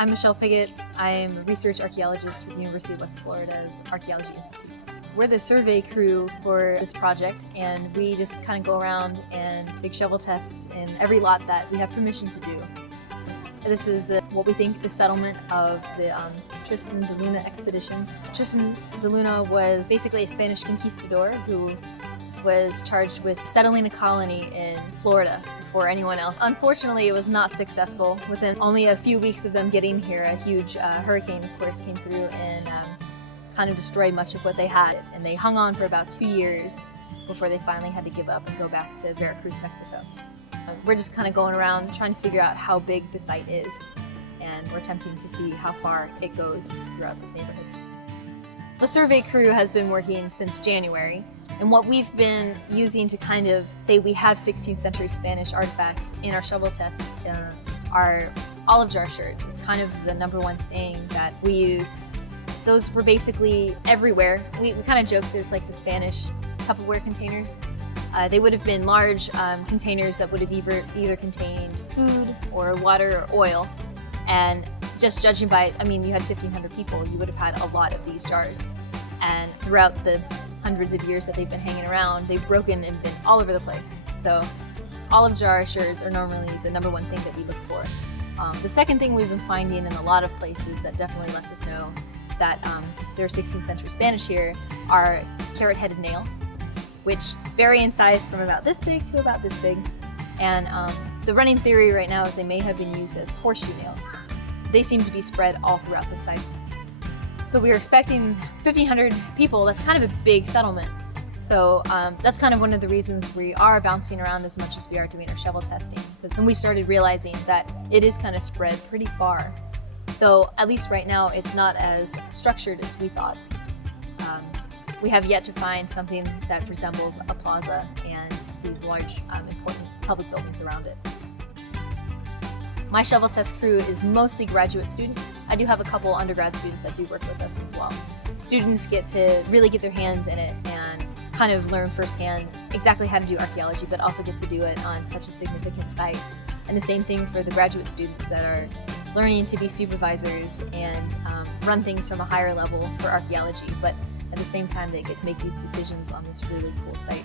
I'm Michelle Pigott. I'm a research archaeologist with the University of West Florida's Archaeology 3. We're the survey crew for this project, and we just kind of go around and take shovel tests in every lot that we have permission to do. This is what we think the settlement of the Tristan de Luna expedition. Tristan de Luna was basically a Spanish conquistador who was charged with settling a colony in Florida before anyone else. Unfortunately, it was not successful. Within only a few weeks of them getting here, a huge hurricane, of course, came through and kind of destroyed much of what they had. And they hung on for about 2 years before they finally had to give up and go back to Veracruz, Mexico. We're just kind of going around trying to figure out how big the site is, and we're attempting to see how far it goes throughout this neighborhood. The survey crew has been working since January, and what we've been using to kind of say we have 16th century Spanish artifacts in our shovel tests are olive jar sherds. It's kind of the #1 thing that we use. Those were basically everywhere. We kind of joke there's like the Spanish Tupperware containers. They would have been large containers that would have either contained food or water or oil. And just judging by, I mean, you had 1,500 people, you would have had a lot of these jars. And throughout the hundreds of years that they've been hanging around, they've broken and been all over the place. So olive jar sherds are normally the #1 thing that we look for. The second thing we've been finding in a lot of places that definitely lets us know that there's 16th century Spanish here are carrot-headed nails, which vary in size from about this big to about this big. And the running theory right now is they may have been used as horseshoe nails. They seem to be spread all throughout the site. So we were expecting 1,500 people. That's kind of a big settlement. So that's kind of one of the reasons we are bouncing around as much as we are doing our shovel testing. Because then we started realizing that it is kind of spread pretty far. Though at least right now it's not as structured as we thought. We have yet to find something that resembles a plaza and these large important public buildings around it. My shovel test crew is mostly graduate students. I do have a couple undergrad students that do work with us as well. Students get to really get their hands in it and kind of learn firsthand exactly how to do archaeology, but also get to do it on such a significant site. And the same thing for the graduate students that are learning to be supervisors and run things from a higher level for archaeology, but at the same time they get to make these decisions on this really cool site.